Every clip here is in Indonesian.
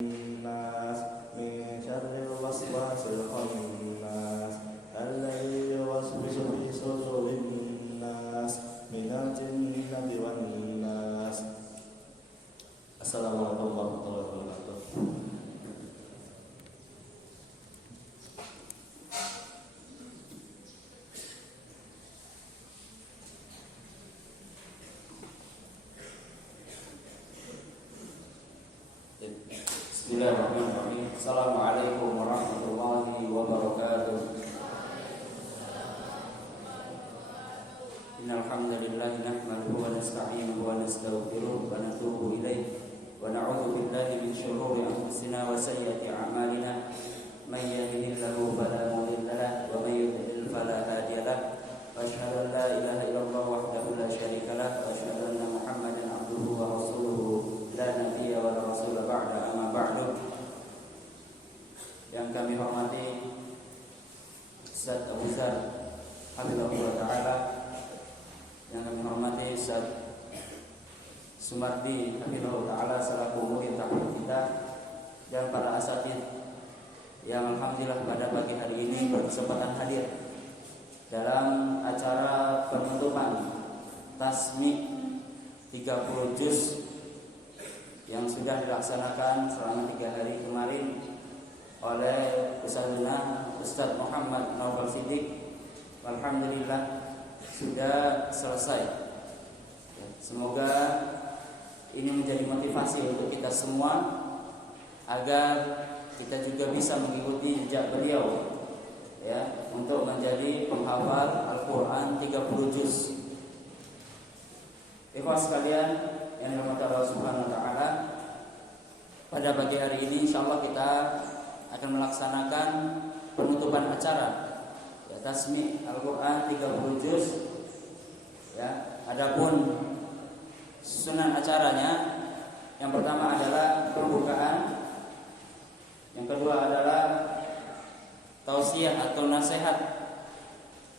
الناس من شر الوسواس الخناس الذي يوسوس في صدور الناس من الجنة والناس. Assalamualaikum warahmatullahi wabarakatuh. Bismillahirrahmanirrahim. Assalamualaikum warahmatullahi wabarakatuh. Innal hamdalillah nahmaduhu wa nasta'inuhu wa nastaghfiruh wa natubu ilayh wa na'udzu billahi min shururi anfusina wa sayyiati a'malina. May yahdihillahu fala mudilla lahu wa may yudlil fala hadiya lahu. Wa asyhadu an la ilaha illallah wahdahu la syarika lahu wa asyhadu anna Muhammadan 'abduhu wa rasuluhu la nabiyya wa la rasula ba'da, amma ba'du. Yang kami hormati Ustaz Abu Zar Habibullah Ta'ala, yang kami hormati Ustaz Sumardi Habibullah Ta'ala selaku murid tahfiz kita, dan para asatidz yang alhamdulillah pada pagi hari ini berkesempatan hadir dalam acara penutupan tasmi' 30 juz yang sudah dilaksanakan selama 3 hari kemarin oleh Ustaz Muhammad Naufal Siddiq. Alhamdulillah sudah selesai. Semoga ini menjadi motivasi untuk kita semua agar kita juga bisa mengikuti jejak beliau, ya, untuk menjadi penghafal Al-Quran 30 juz. Ikhwas sekalian yang dirahmati Allah Subhanahu wa taala, pada pagi hari ini insyaallah kita akan melaksanakan penutupan acara, ya, tasmi' Al-Qur'an 30 juz, ya. Adapun sunan acaranya, yang pertama adalah pembukaan, yang kedua adalah tausiah atau nasihat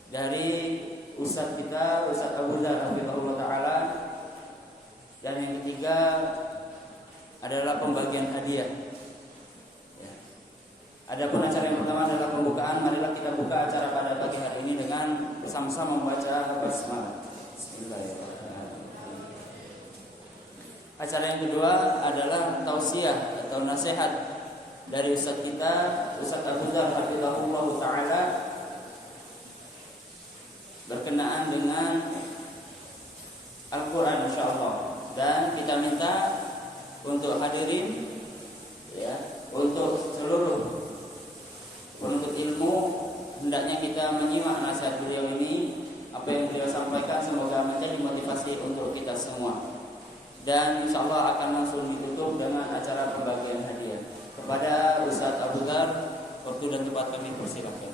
dari ustaz kita, Ustaz Abu Zar Habibullah Ta'ala, dan yang ketiga adalah pembagian hadiah. Adapun acara yang pertama adalah pembukaan. Marilah kita buka acara pada pagi hari ini dengan bersama-sama membaca basmalah. Bismillahirrahmanirrahim. Acara yang kedua adalah tausiah atau nasihat dari ustaz kita, Ustaz Abu Zar Habibullah Ta'ala, berkenaan dengan Al-Quran insyaallah. Dan kita minta untuk hadirin, ya, untuk seluruh penuntut ilmu, hendaknya kita menyimak nasihat beliau ini. Apa yang beliau sampaikan semoga menjadi motivasi untuk kita semua. Dan insyaallah akan langsung ditutup dengan acara pembagian hadiah. Kepada Ustaz Abu Zar, waktu dan tempat kami persilakan.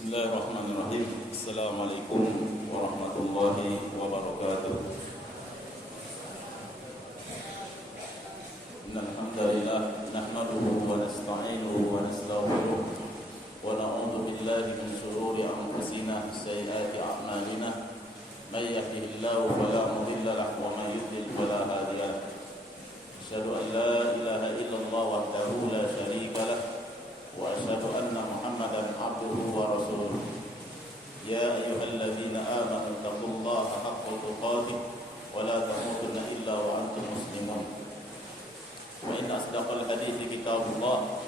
Bismillahirrahmanirrahim. Assalamualaikum warahmatullahi wabarakatuh. Innal hamdalillah nahmaduhu wa nasta'inuhu wa nastaghfiruh wa na'udzu billahi min shururi anfusina wa sayyiati a'malina. May yahdihillahu fala mudilla lahu wa may yudlil fala hadiya lahu. Asyhadu an la ilaha illallah wahdahu la syarika lahu wa asyhadu anna Muhammadan abduhu wa rasuluh. Ya ayyuhalladzina amanu taqullaha haqqa tuqatih wa la tamutunna illa wa antum muslimun. Wa inna asdaqal hadithi kitabullah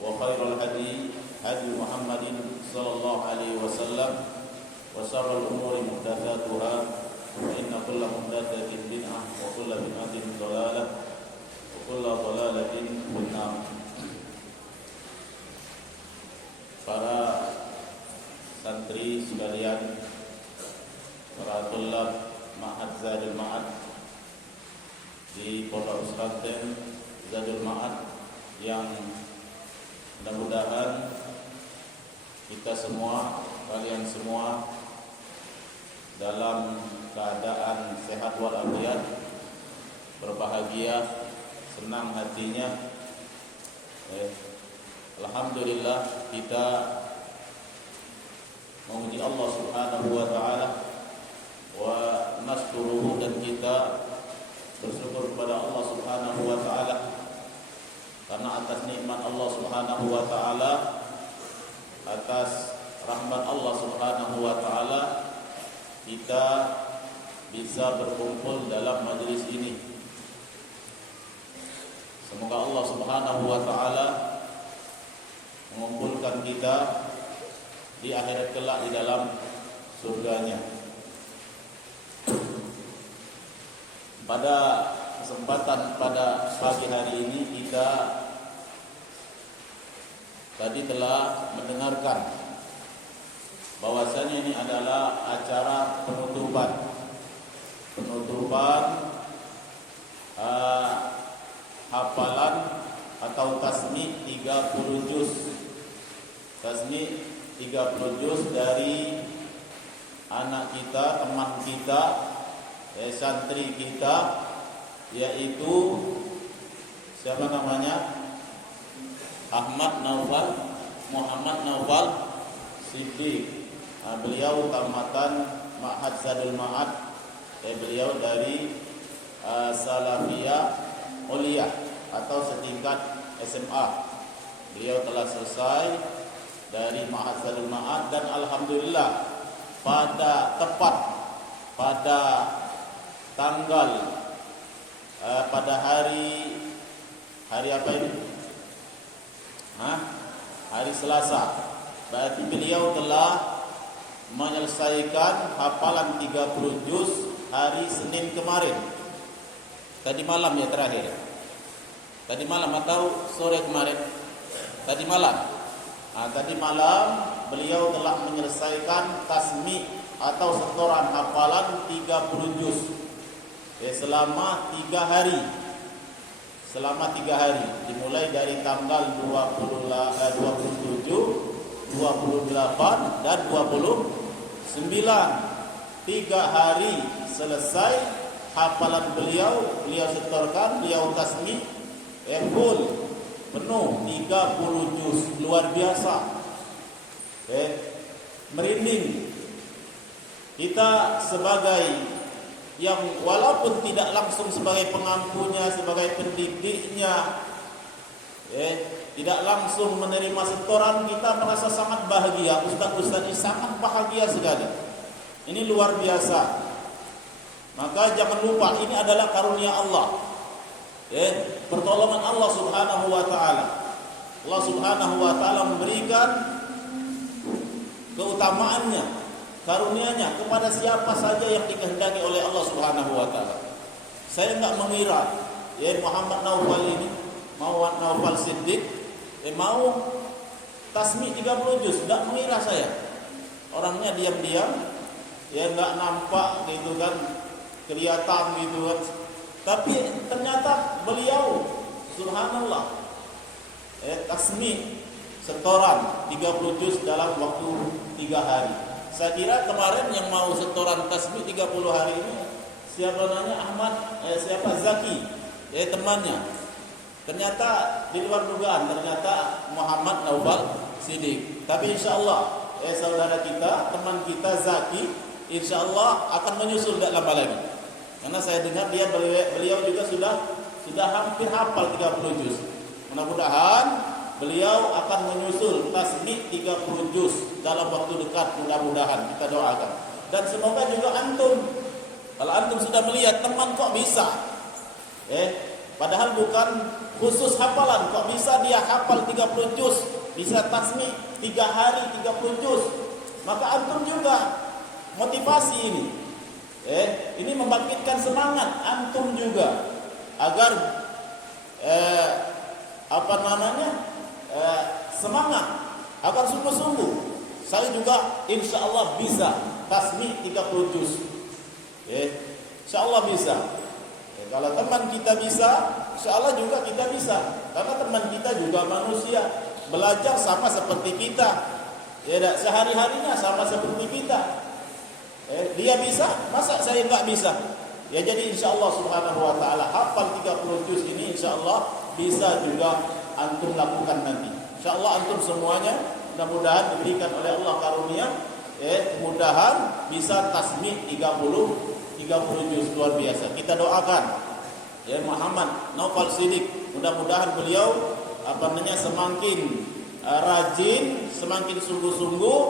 wa khairal hadi hadi Muhammadin sallallahu alaihi wasallam wa sharral umuri muhdatsatuha wa inna kulla muhdatsatin bid'ah wa kulla bid'atin dhalalah wa kulla dhalalatin finnar. Para santri sekalian, para tulab Ma'had Zadul Ma'ad di Pondok Pesantren Zadul Ma'ad, yang mudah-mudahan kita semua, kalian semua dalam keadaan sehat walafiat, berbahagia senang hatinya. Alhamdulillah kita memuji Allah Subhanahu wa taala wa nashkuruhu, dan kita bersyukur kepada Allah Subhanahu wa taala karena atas nikmat Allah Subhanahu wa taala, atas rahmat Allah Subhanahu wa taala, kita bisa berkumpul dalam majelis ini. Semoga Allah Subhanahu wa taala mengumpulkan kita di akhirat kelak di dalam surganya. Pada kesempatan pada pagi hari ini kita tadi telah mendengarkan bahwasanya ini adalah acara penutupan hafalan atau tasmi 30 juz. Tasmi 30 juz dari anak kita, teman kita, santri kita, yaitu siapa namanya? Muhammad Naufal Siddiq. Beliau tamatan Ma'had Zadul Ma'ad. Beliau dari Salafiyah Uliyah atau setingkat SMA. Beliau telah selesai dari Ma'had Zadul Ma'ad, dan alhamdulillah tepat pada tanggal pada hari apa ini? Hari Selasa. Berarti beliau telah menyelesaikan hafalan 30 juz hari Senin kemarin. Tadi malam ya terakhir. Tadi malam atau sore kemarin? Tadi malam. Tadi malam beliau telah menyelesaikan tasmi atau setoran hafalan 30 juz. Selama 3 hari. Selama 3 hari, dimulai dari tanggal 27, 28 dan 29. 3 hari selesai hafalan beliau setorkan, beliau tasmi full, penuh 30 juz, luar biasa. Merinding kita sebagai yang walaupun tidak langsung sebagai pengampunya, sebagai pendidiknya, tidak langsung menerima setoran, kita merasa sangat bahagia. Ustaz-ustaz ini sangat bahagia sekali. Ini luar biasa. Maka jangan lupa, ini adalah karunia Allah, pertolongan Allah Subhanahu wa taala. Allah Subhanahu wa taala memberikan keutamaannya, karunia-Nya kepada siapa saja yang dikehendaki oleh Allah Subhanahu wa taala. Saya enggak mengira Muhammad Naufal ini, Muhammad Naufal Siddiq mau tasmi 30 juz, enggak mengira saya. Orangnya diam-diam, enggak nampak gitu kan, kelihatan gitu kan. Tapi ternyata beliau subhanallah tasmi setoran 30 juz dalam waktu 3 hari. Saya kira kemarin yang mau setoran tasmi 30 hari ini siapa namanya siapa Zaki, temannya. Ternyata di luar dugaan, ternyata Muhammad Naufal Siddiq. Tapi insyaallah saudara kita, teman kita Zaki, insyaallah akan menyusul tidak lama lagi. Karena saya dengar beliau juga sudah hampir hafal 30 juz. Mudah-mudahan beliau akan menyusul tasmi 30 juz dalam waktu dekat, mudah-mudahan kita doakan. Dan semoga juga antum, kalau antum sudah melihat teman kok bisa, padahal bukan khusus hafalan, kok bisa dia hafal 30 juz, bisa tasmi 3 hari 30 juz, maka antum juga motivasi ini. Ini membangkitkan semangat antum juga agar semangat, agar sungguh-sungguh. Saya juga insyaallah bisa tasmi 30 juz. Insyaallah bisa. Kalau teman kita bisa, insyaallah juga kita bisa. Karena teman kita juga manusia, belajar sama seperti kita. Sehari-harinya sama seperti kita. Dia bisa, masa saya enggak bisa? Ya, jadi insyaallah subhanahu wa ta'ala hafal 30 juz ini insyaallah bisa juga antum lakukan nanti. Insyaallah antum semuanya mudah-mudahan diberikan oleh Allah karunia kemudahan bisa tasbih 30 juz, luar biasa. Kita doakan ya Muhammad Naufal Sidik, mudah-mudahan beliau semakin rajin, semakin sungguh-sungguh,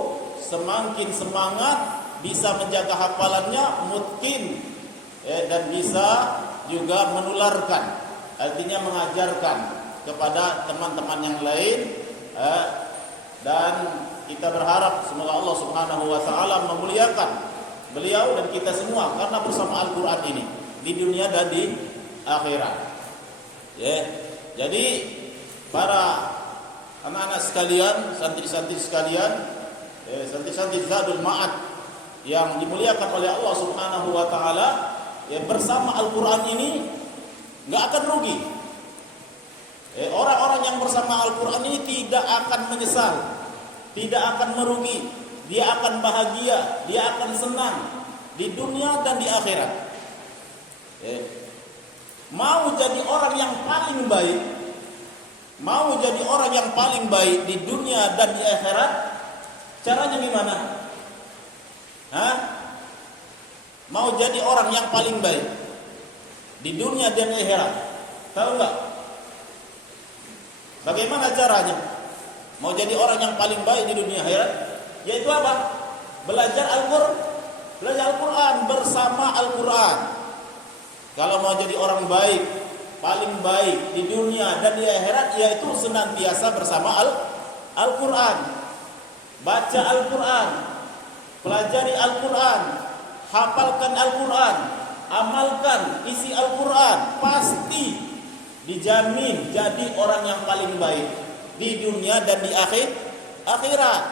semakin semangat, bisa menjaga hafalannya, mungkin dan bisa juga menularkan, artinya mengajarkan kepada teman-teman yang lain, dan kita berharap semoga Allah Subhanahu wa taala memuliakan beliau dan kita semua karena bersama Al-Qur'an ini di dunia dan di akhirat. Ya. Jadi para anak-anak sekalian, santri-santri sekalian, santri-santri Zadul Ma'ad yang dimuliakan oleh Allah Subhanahu wa taala, ya, bersama Al-Qur'an ini enggak akan rugi. Orang-orang yang bersama Al-Qur'an ini tidak akan menyesal, tidak akan merugi, dia akan bahagia, dia akan senang di dunia dan di akhirat. Mau jadi orang yang paling baik, mau jadi orang yang paling baik di dunia dan di akhirat, caranya gimana? Mau jadi orang yang paling baik di dunia dan di akhirat, tahu nggak? Bagaimana caranya? Mau jadi orang yang paling baik di dunia akhirat, yaitu apa? Belajar Al-Qur'an bersama Al-Qur'an. Kalau mau jadi orang baik, paling baik di dunia dan di akhirat, yaitu senantiasa bersama Al-Qur'an. Baca Al-Qur'an, pelajari Al-Qur'an, hafalkan Al-Qur'an, amalkan isi Al-Qur'an, pasti dijamin jadi orang yang paling baik di dunia dan di akhirat.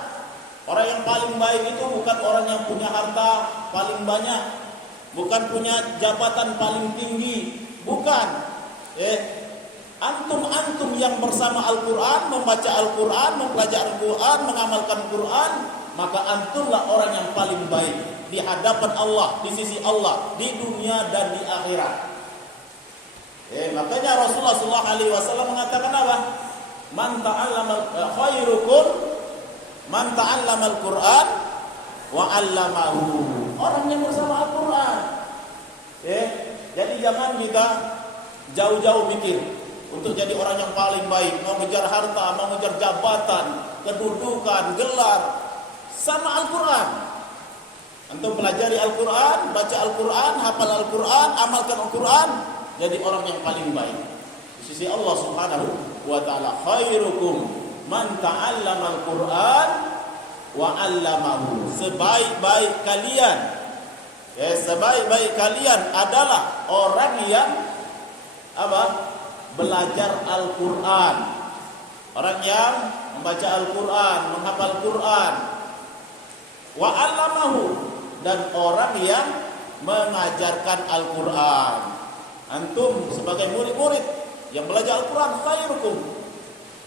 Orang yang paling baik itu bukan orang yang punya harta paling banyak, bukan punya jabatan paling tinggi, bukan. Antum yang bersama Al-Qur'an, membaca Al-Qur'an, mempelajari Al-Qur'an, mengamalkan Al-Qur'an, maka antumlah orang yang paling baik di hadapan Allah, di sisi Allah, di dunia dan di akhirat. Makanya Rasulullah SAW mengatakan apa? Man ta'allama khairukum man ta'allama al-Qur'an wa 'allamahu. Orang yang bersama Al-Qur'an. Jadi jangan kita jauh-jauh mikir untuk jadi orang yang paling baik, mau ngejar harta, mau ngejar jabatan, kedudukan, gelar, sama Al-Qur'an. Antum pelajari Al-Qur'an, baca Al-Qur'an, hafal Al-Qur'an, amalkan Al-Qur'an, jadi orang yang paling baik di sisi Allah Subhanahu wa taala. Khairukum man ta'allama al-Qur'an wa 'allamahu. Sebaik-baik kalian, sebaik-baik kalian adalah orang yang belajar Al-Qur'an. Orang yang membaca Al-Qur'an, menghafal Al-Qur'an. Wa 'allamahu, dan orang yang mengajarkan Al-Qur'an. Antum sebagai murid-murid yang belajar Al-Qur'an, khairukum,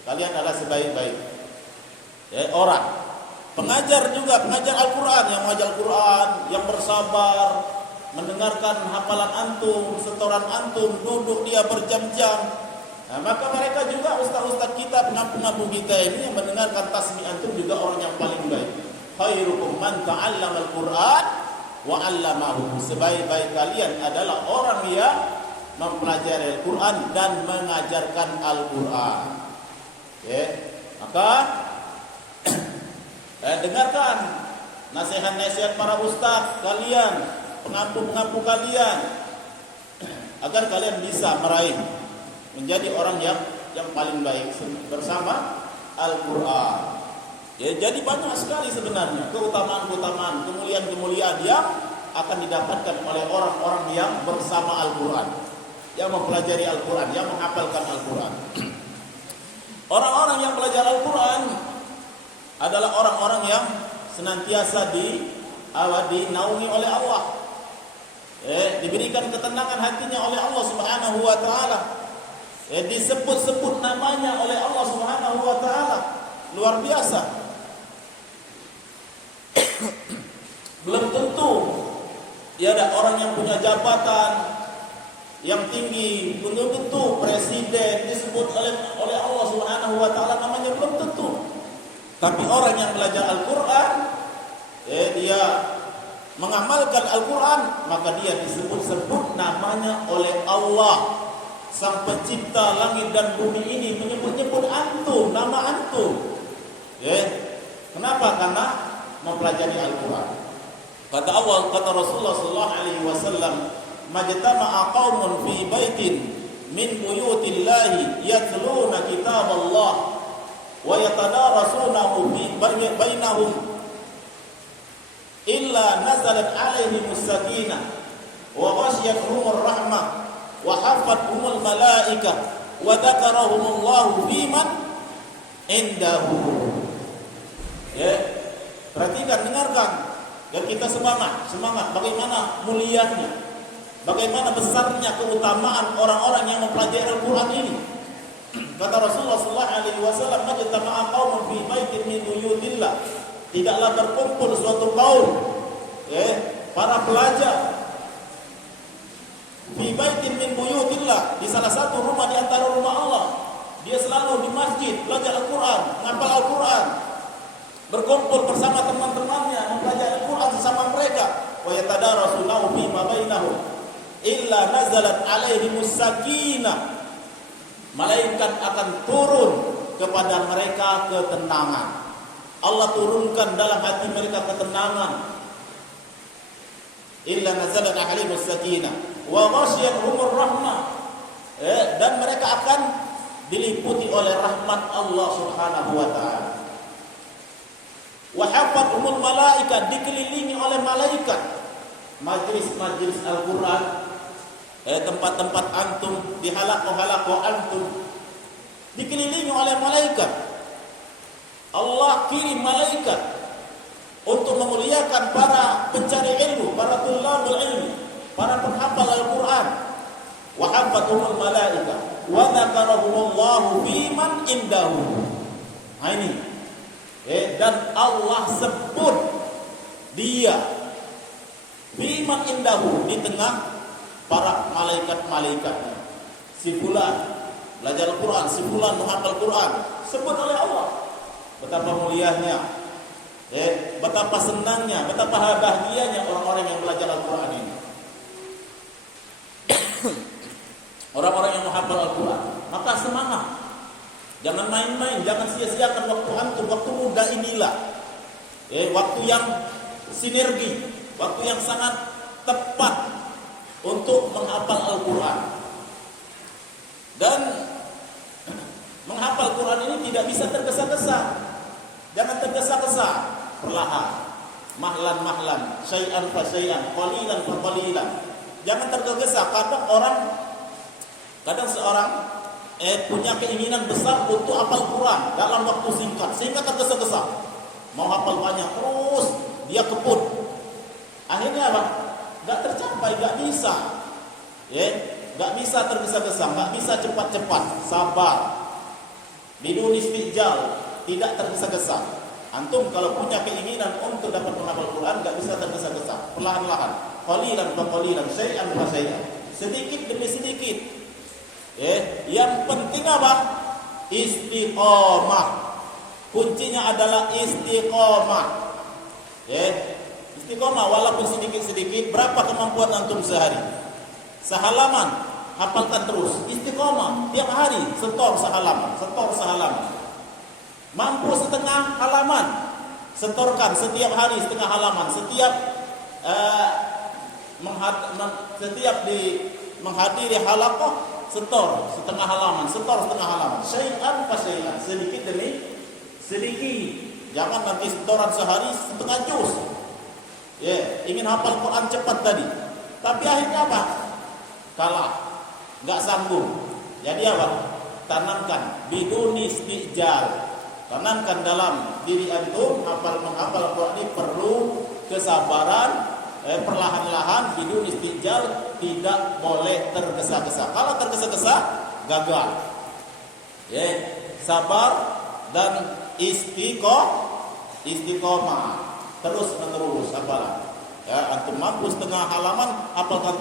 kalian adalah sebaik-baik orang. Pengajar juga, pengajar Al-Qur'an, yang mengajar Al-Qur'an, yang bersabar mendengarkan hafalan antum, setoran antum, duduk dia berjam-jam. Maka mereka juga ustaz-ustaz kita, pengampung-pengampung kita ini yang mendengarkan tasbih antum juga orang yang paling baik. Khairukum man ta'allama al-Qur'an wa 'allamahu. Sebaik-baik kalian adalah orang yang mempelajari Al-Qur'an dan mengajarkan Al-Qur'an. Maka dengarkan nasihat-nasihat para ustaz kalian, pengampung-pengampung kalian, agar kalian bisa meraih menjadi orang yang paling baik bersama Al-Qur'an. Jadi banyak sekali sebenarnya keutamaan-keutamaan, kemuliaan-kemuliaan yang akan didapatkan oleh orang-orang yang bersama Al-Qur'an, yang mempelajari Al-Qur'an, yang menghafalkan Al-Qur'an. Orang-orang yang belajar Al-Qur'an adalah orang-orang yang senantiasa dinaungi oleh Allah. Diberikan ketenangan hatinya oleh Allah Subhanahu wa taala. Disebut-sebut namanya oleh Allah Subhanahu wa taala. Luar biasa. Belum tentu Ya ada orang yang punya jabatan yang tinggi, belum tentu presiden disebut oleh Allah Subhanahu wa taala namanya, belum tentu. Tapi orang yang belajar Al-Qur'an, dia mengamalkan Al-Qur'an, maka dia disebut-sebut namanya oleh Allah. Sang pencipta langit dan bumi ini menyebut-nyebut antum, nama antum. Kenapa? Karena mempelajari Al-Qur'an. Kata Allah, kata Rasulullah sallallahu alaihi wasallam, majtama'a qaumun fi baitin min buyutillahi yatluna kitaballah wa yatadarasunahu bainahum illa nazalat alaihimus sakinah wa ghasyiyatuhumur rahmah wa hafathumul malaikah wa dzakarahumullahu fiman indahu. Perhatikan, dengarkan, dan kita semangat bagaimana mulianya, bagaimana besarnya keutamaan orang-orang yang mempelajari Al-Quran ini. Kata Rasulullah SAW, majtama'a qaumun fi baitin min buyutillah, tidaklah berkumpul suatu kaum, para pelajar, fi baitin min buyutillah, di salah satu rumah di antara rumah Allah. Dia selalu di masjid belajar Al-Quran, menghafal Al-Quran, berkumpul bersama teman-temannya mempelajari Al-Quran sesama mereka. Wa yatadarasunahu fima bainahum illa nazalat alaihimus sakinah, malaikat akan turun kepada mereka ketenangan. Allah turunkan dalam hati mereka ketenangan. Illa nazalat alaihimus sakinah wa ghasyiyatuhumur rahmah, dan mereka akan diliputi oleh rahmat Allah Subhanahu wa taala. Wa hafathumul malaikah, dikelilingi oleh malaikat. Majlis-majlis Al-Qur'an, tempat-tempat antum, di halaqah-halaqah antum, dikelilingi oleh malaikat. Allah kirim malaikat untuk memuliakan para pencari ilmu, para tulabul ilmi, para penghafal Al-Qur'an. Wa hafathumul malaikah wa dzakarahumullahu fiman indahu. Ini dan Allah sebut dia fiman indahu, di tengah para malaikat-malaikatnya. Si fulan belajar Al-Quran, si fulan menghafal Al-Quran, sebut oleh Allah. Betapa mulianya, betapa senangnya, betapa bahagianya orang-orang yang belajar Al-Quran ini. Orang-orang yang menghafal Al-Quran, maka semangat. Jangan main-main, jangan sia-siakan waktu antum, waktu muda inilah. Waktu yang sinergi, waktu yang sangat tepat untuk menghafal Al-Quran. Dan menghafal Al-Quran ini tidak bisa tergesa-gesa. Jangan tergesa-gesa, perlahan, mahlan-mahlan, syai'an fa syai'an, qalilan fa qalilan. Jangan tergesa-gesa. Kadang seorang punya keinginan besar untuk hafal Quran dalam waktu singkat, sehingga tergesa-gesa. Mau hafal banyak terus, dia kebut. Akhirnya apa? Gak tercapai, gak bisa. Gak bisa tergesa-gesa, gak bisa cepat-cepat. Sabar. Bidun istijal, tidak tergesa-gesa. Antum kalau punya keinginan untuk dapat menghafal Quran, gak bisa tergesa-gesa. Perlahan-lahan. Qalilan fa qalilan, syai'an fa syai'an. Sedikit demi sedikit. Yang penting apa? Istiqomah. Kuncinya adalah istiqomah. Istiqomah walaupun sedikit-sedikit. Berapa kemampuan antum sehari? Sehalaman, hafalkan terus. Istiqomah tiap hari, setor sehalaman. Mampu setengah halaman, setorkan setiap hari setengah halaman. Setiap menghadiri halaqah, setor setengah halaman. Syai'an fa syai'an, sedikit demi sedikit. Jangan nanti setoran sehari setengah juz. Ingin hafal Quran cepat tadi, tapi akhirnya apa? Kalah, enggak sanggup. Jadi apa? Tanamkan biduni istijal. Tanamkan dalam diri antum, menghafal Quran ini perlu kesabaran, perlahan-lahan, bidun istijal, tidak boleh tergesa-gesa. Kalau tergesa-gesa, gagal. Sabar dan istiqomah terus menerus. Apalah? Ya, antum mampu setengah halaman, hafalkan